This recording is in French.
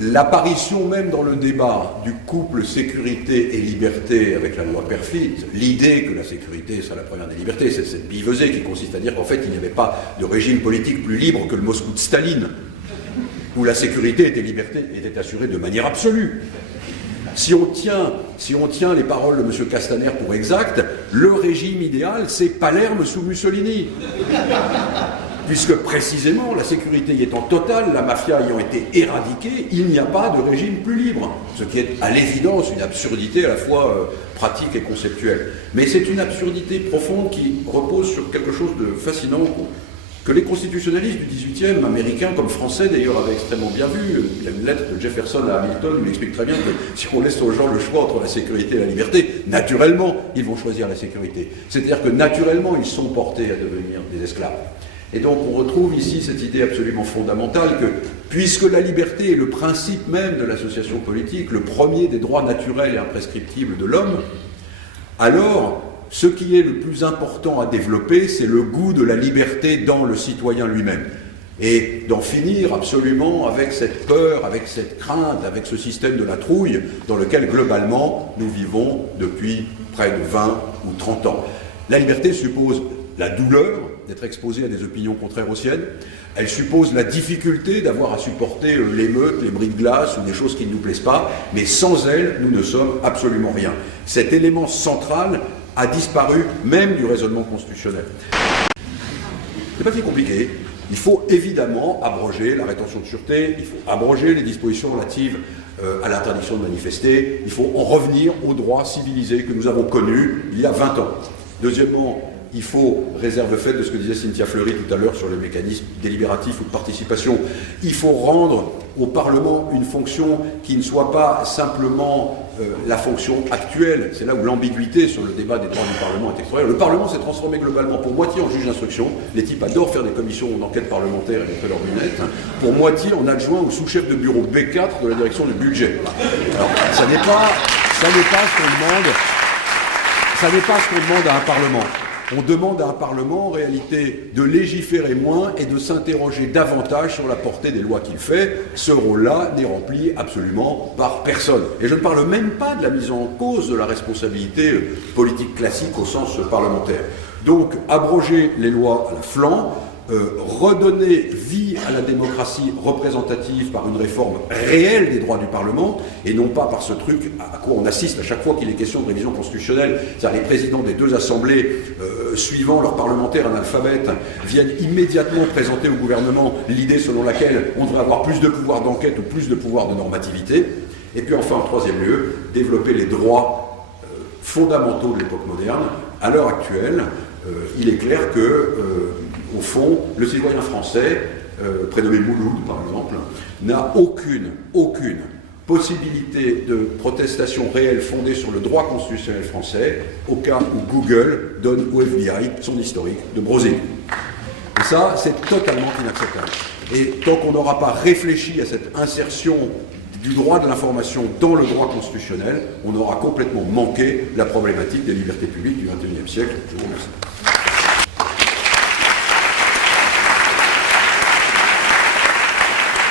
l'apparition même dans le débat du couple sécurité et liberté avec la loi Perfit, l'idée que la sécurité serait la première des libertés, c'est cette billevesée qui consiste à dire qu'en fait il n'y avait pas de régime politique plus libre que le Moscou de Staline, où la sécurité était assurée de manière absolue. Si on tient les paroles de M. Castaner pour exactes, le régime idéal, c'est Palerme sous Mussolini. Puisque précisément, la sécurité y étant totale, la mafia ayant été éradiquée, il n'y a pas de régime plus libre. Ce qui est à l'évidence une absurdité à la fois pratique et conceptuelle. Mais c'est une absurdité profonde qui repose sur quelque chose de fascinant que les constitutionnalistes du XVIIIe, américains comme français d'ailleurs, avaient extrêmement bien vu. Il y a une lettre de Jefferson à Hamilton où il explique très bien que si on laisse aux gens le choix entre la sécurité et la liberté, naturellement, ils vont choisir la sécurité. C'est-à-dire que naturellement, ils sont portés à devenir des esclaves. Et donc on retrouve ici cette idée absolument fondamentale que, puisque la liberté est le principe même de l'association politique, le premier des droits naturels et imprescriptibles de l'homme, alors ce qui est le plus important à développer, c'est le goût de la liberté dans le citoyen lui-même. Et d'en finir absolument avec cette peur, avec cette crainte, avec ce système de la trouille dans lequel globalement nous vivons depuis près de 20 ou 30 ans. La liberté suppose la douleur d'être exposé à des opinions contraires aux siennes. Elle suppose la difficulté d'avoir à supporter l'émeute, les bris de glace ou des choses qui ne nous plaisent pas, mais sans elle, nous ne sommes absolument rien. Cet élément central a disparu même du raisonnement constitutionnel. C'est pas si compliqué. Il faut évidemment abroger la rétention de sûreté, il faut abroger les dispositions relatives à l'interdiction de manifester, il faut en revenir aux droits civilisés que nous avons connus il y a 20 ans. Deuxièmement, il faut, réserve faite de ce que disait Cynthia Fleury tout à l'heure sur le mécanisme délibératif ou de participation, il faut rendre au Parlement une fonction qui ne soit pas simplement la fonction actuelle. C'est là où l'ambiguïté sur le débat des droits du Parlement est extraordinaire. Le Parlement s'est transformé globalement pour moitié en juge d'instruction. Les types adorent faire des commissions d'enquête parlementaire et mettre leurs lunettes. Pour moitié en adjoint ou sous-chef de bureau B4 de la direction du budget. Alors, ça n'est pas ce qu'on demande à un Parlement. On demande à un Parlement, en réalité, de légiférer moins et de s'interroger davantage sur la portée des lois qu'il fait. Ce rôle-là n'est rempli absolument par personne. Et je ne parle même pas de la mise en cause de la responsabilité politique classique au sens parlementaire. Donc, abroger les lois à la flanc, redonner vie à la démocratie représentative par une réforme réelle des droits du Parlement, et non pas par ce truc à quoi on assiste à chaque fois qu'il est question de révision constitutionnelle, c'est-à-dire les présidents des deux assemblées, suivant leurs parlementaires analphabètes, viennent immédiatement présenter au gouvernement l'idée selon laquelle on devrait avoir plus de pouvoir d'enquête ou plus de pouvoir de normativité, et puis enfin, en troisième lieu, développer les droits fondamentaux de l'époque moderne. À l'heure actuelle, il est clair que au fond, le citoyen français, prénommé Mouloud par exemple, n'a aucune possibilité de protestation réelle fondée sur le droit constitutionnel français au cas où Google donne au FBI son historique de browsing. Et ça, c'est totalement inacceptable. Et tant qu'on n'aura pas réfléchi à cette insertion du droit de l'information dans le droit constitutionnel, on aura complètement manqué la problématique des libertés publiques du XXIe siècle. Je vous remercie.